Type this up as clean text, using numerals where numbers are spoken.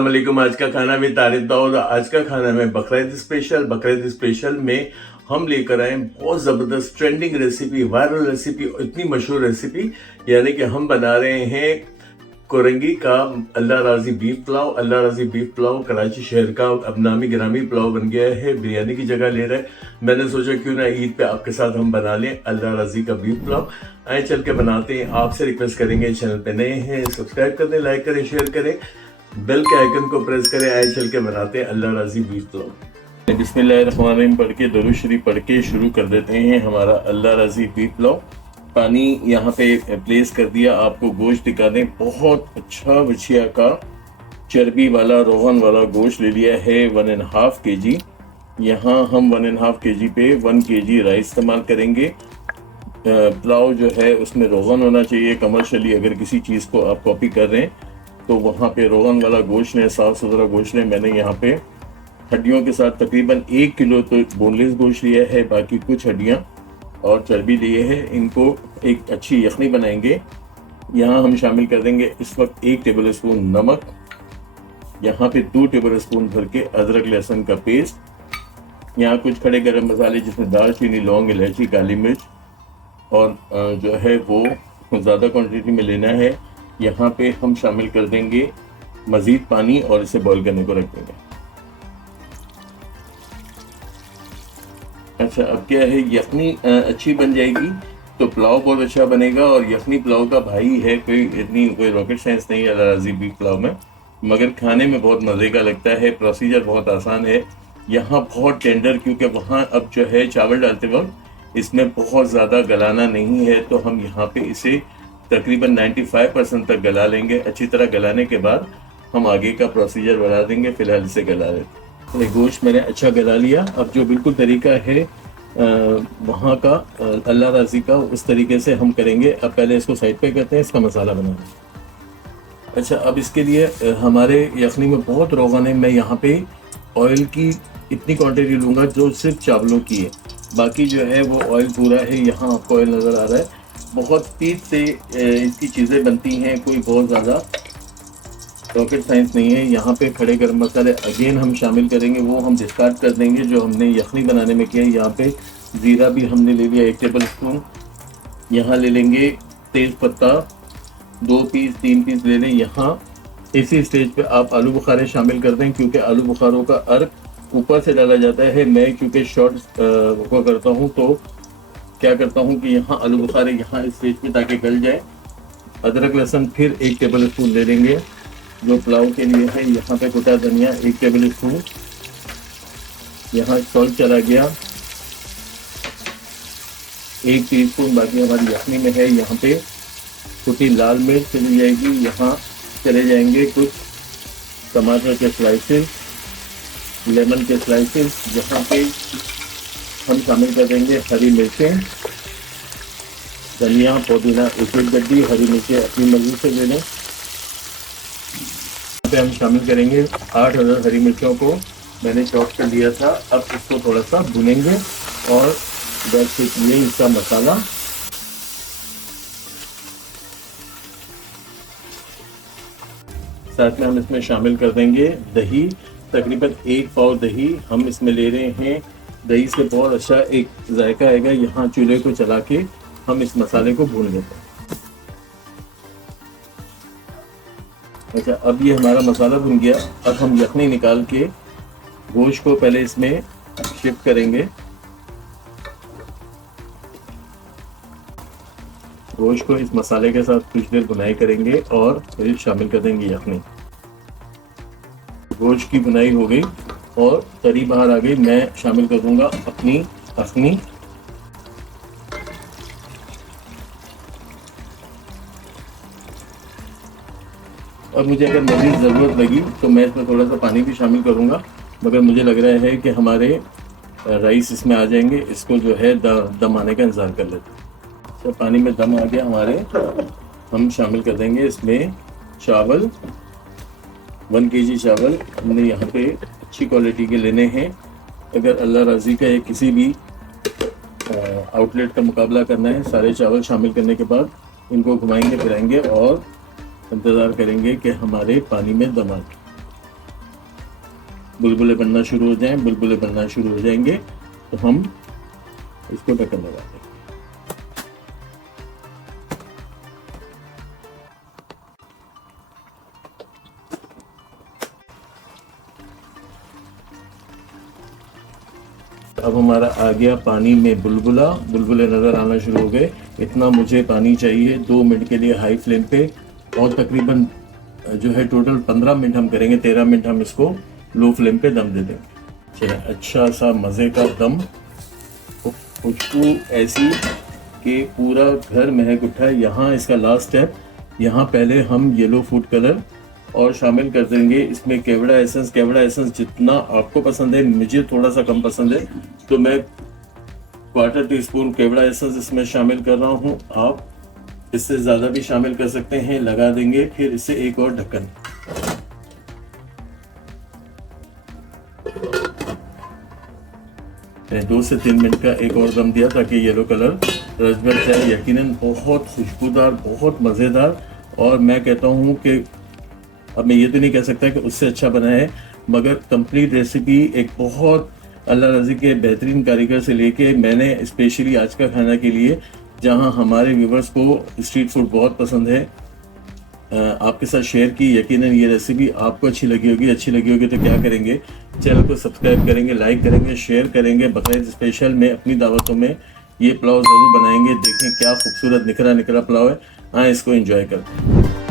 अस्सलाम वालेकुम। आज का खाना भी तारिक दाऊद। आज का खाना में बकरीद स्पेशल में हम लेकर आए बहुत ज़बरदस्त ट्रेंडिंग रेसिपी, वायरल रेसिपी, इतनी मशहूर रेसिपी, यानी कि हम बना रहे हैं कोरंगी का अल्लाह राजी बीफ पुलाव। अल्लाह राजी बीफ पुलाव कराची शहर का अब नामी गिरामी पुलाव बन गया है, बिरयानी की जगह ले रहा है। मैंने सोचा क्यों ना ईद पे आपके साथ हम बना लें अल्लाह राजी का बीफ पुलाव। आए चल के बनाते हैं। आपसे रिक्वेस्ट करेंगे, चैनल पे नए हैं सब्सक्राइब कर दें, लाइक करें, शेयर करें, बेल के आइकन को प्रेस करें। आए चल के बनाते हैं अल्लाह राजी बीफ पुलाव। बिस्मिल्लाहिर्रहमानिर्रहीम पढ़ के, दुरूद शरीफ पढ़ के शुरू कर देते हैं हमारा अल्लाह राजी बीफ पुलाव। पानी यहाँ पे प्लेस कर दिया। आपको गोश्त दिखा दें, बहुत अच्छा बछिया का चर्बी वाला रोगन वाला गोश्त ले लिया है 1.5 kg। यहाँ हम 1.5 kg पे 1 kg राइस इस्तेमाल करेंगे। पुलाव जो है उसमें रोगन होना चाहिए। कमर्शियली अगर किसी चीज़ को आप कॉपी कर रहे हैं तो वहाँ पे रोगन वाला गोश्त लें, साफ़ सुथरा गोश्त लें। मैंने यहाँ पे हड्डियों के साथ तकरीबन 1 किलो तो बोनलेस गोश्त लिया है, बाकी कुछ हड्डियाँ और चर्बी लिए है। इनको एक अच्छी यखनी बनाएंगे। यहाँ हम शामिल कर देंगे इस वक्त 1 टेबल स्पून नमक, यहाँ पे 2 टेबल स्पून भर के अदरक लहसुन का पेस्ट, यहाँ कुछ खड़े गरम मसाले जिसमें दालचीनी, लौंग, इलायची, काली मिर्च और जो है वो ज़्यादा क्वांटिटी में लेना है। यहाँ पे हम शामिल कर देंगे मज़ीद पानी और इसे बॉईल करने को रख देंगे। अच्छा, अब क्या है, यखनी अच्छी बन जाएगी तो पुलाव बहुत अच्छा बनेगा। और यखनी पुलाव का भाई है, कोई रॉकेट साइंस नहीं है अल्लाह राजी बीफ पुलाव में, मगर खाने में बहुत मज़े का लगता है। प्रोसीजर बहुत आसान है। यहाँ बहुत टेंडर, क्योंकि वहाँ अब जो है चावल डालते वक्त इसमें बहुत ज़्यादा गलाना नहीं है, तो हम यहाँ पे इसे तकरीबन 95% तक गला लेंगे। अच्छी तरह गलाने के बाद हम आगे का प्रोसीजर बता देंगे। फिलहाल इसे गला लेते हैं। गोश्त मैंने अच्छा गला लिया। अब जो बिल्कुल तरीका है वहाँ का अल्लाह राजी का, उस तरीके से हम करेंगे। अब पहले इसको साइड पे करते हैं, इसका मसाला बनाना। अच्छा, अब इसके लिए हमारे यखनी में बहुत रोगन है। मैं यहाँ पे ऑयल की इतनी क्वांटिटी लूँगा जो सिर्फ चावलों की है, बाकी जो है वो ऑयल पूरा है। यहाँ आपको ऑयल नज़र आ रहा है। बहुत स्पीड से इसकी चीज़ें बनती हैं, कोई बहुत ज़्यादा रॉकेट साइंस नहीं है। यहाँ पे खड़े गरम मसाले अगेन हम शामिल करेंगे, वो हम डिस्कार्ड कर देंगे जो हमने यखनी बनाने में किया है। यहाँ पे ज़ीरा भी हमने ले लिया 1 टेबल स्पून। यहाँ ले लेंगे तेज़ पत्ता 2 पीस, 3 पीस ले लें। यहाँ इसी स्टेज पे आप आलू बुखारे शामिल कर दें, क्योंकि आलू बुखारों का अर्क ऊपर से डाला जाता है। मैं क्योंकि शॉर्ट वो करता हूँ तो क्या करता हूँ कि यहाँ आलू बुखारे यहाँ इस स्टेज पे ताकि गल जाए। अदरक लहसुन फिर 1 टेबल स्पून ले लेंगे जो पुलाव के लिए है। यहाँ पे कुटा धनिया 1 टेबल स्पून। यहाँ सॉल्ट चला गया 1 टीस्पून, बाकी हमारी यखनी में है। यहाँ पे कुटी लाल मिर्च चली जाएगी। यहाँ चले जाएंगे कुछ टमाटर के स्लाइसेस, लेमन के स्लाइसेस। यहाँ पे हम शामिल कर देंगे हरी मिर्चें, धनिया, पुदीना 1 गड्डी, हरी मिर्चें अपनी मर्जी से ले लें। यहाँ पे हम शामिल करेंगे 8 हरी मिर्चों को मैंने चॉप कर लिया था। अब इसको थोड़ा सा भुनेंगे और बस ये इसका मसाला। साथ में हम इसमें शामिल कर देंगे दही, तकरीबन 1 पाव दही हम इसमें ले रहे हैं। दही से बहुत अच्छा एक जायका आएगा। यहाँ चूल्हे को चला के हम इस मसाले को भून लेते हैं। अच्छा, अब ये हमारा मसाला भुन गया। अब हम यखनी निकाल के गोश्त को पहले इसमें शिफ्ट करेंगे। गोश्त को इस मसाले के साथ कुछ देर भुनाई करेंगे और फिर शामिल कर देंगे यखनी। गोश्त की भुनाई हो गई और तरी बाहर आ गई। मैं शामिल कर दूंगा अपनी यखनी। और मुझे अगर मज़ीद ज़रूरत लगी तो मैं इसमें थोड़ा सा पानी भी शामिल करूंगा, मगर मुझे लग रहा है कि हमारे राइस इसमें आ जाएंगे। इसको जो है दम आने का इंतज़ार कर लेते हैं। तो पानी में दम आ गया हमारे। हम शामिल कर देंगे इसमें चावल। 1 kg चावल हमने यहाँ पे अच्छी क्वालिटी के लेने हैं। अगर अल्लाह राजी का किसी भी आउटलेट का मुकाबला करना है, सारे चावल शामिल करने के बाद इनको घुमाएंगे फिराएंगे और इंतज़ार करेंगे कि हमारे पानी में दम आ जाए। बुलबुले बनना शुरू हो जाएं, बुलबुले बनना शुरू हो जाएंगे तो हम इसको ढक्कन लगा दें। अब हमारा आ गया पानी में बुलबुला, बुलबुले नज़र आना शुरू हो गए। इतना मुझे पानी चाहिए 2 मिनट के लिए हाई फ्लेम पे, और तकरीबन जो है टोटल 15 मिनट हम करेंगे, 13 मिनट हम इसको लो फ्लेम पे दम दे देंगे। चलिए, अच्छा सा मज़े का दम, खुशबू ऐसी कि पूरा घर महक उठा है। यहाँ इसका लास्ट स्टेप, यहाँ पहले हम येलो फूड कलर और शामिल कर देंगे इसमें केवड़ा एसेंस। केवड़ा एसेंस जितना आपको पसंद है, मुझे थोड़ा सा कम पसंद है, तो मैं 1/4 टीस्पून केवड़ा एसेंस इसमें शामिल कर रहा हूँ। आप इससे ज़्यादा भी शामिल कर सकते हैं। लगा देंगे फिर इसे एक और ढक्कन। 2 से 3 मिनट का एक और दम दिया ताकि येलो कलर रच बच जाए। यकीनन बहुत खुशबूदार, बहुत मज़ेदार, और मैं कहता हूँ कि अब मैं ये तो नहीं कह सकता कि उससे अच्छा बना है, मगर कंप्लीट रेसिपी एक बहुत अल्लाह रज़ी के बेहतरीन कारीगर से लेके मैंने स्पेशली आज का खाना के लिए, जहां हमारे व्यूवर्स को स्ट्रीट फूड बहुत पसंद है, आपके साथ शेयर की। यकीनन ये रेसिपी आपको अच्छी लगी होगी। अच्छी लगी होगी तो क्या करेंगे, चैनल को सब्सक्राइब करेंगे, लाइक करेंगे, शेयर करेंगे। बकरीद स्पेशल में अपनी दावतों में ये पुलाव ज़रूर बनाएंगे। देखें क्या खूबसूरत निखरा निखरा पुलाव है। हाँ, इसको एंजॉय करते हैं।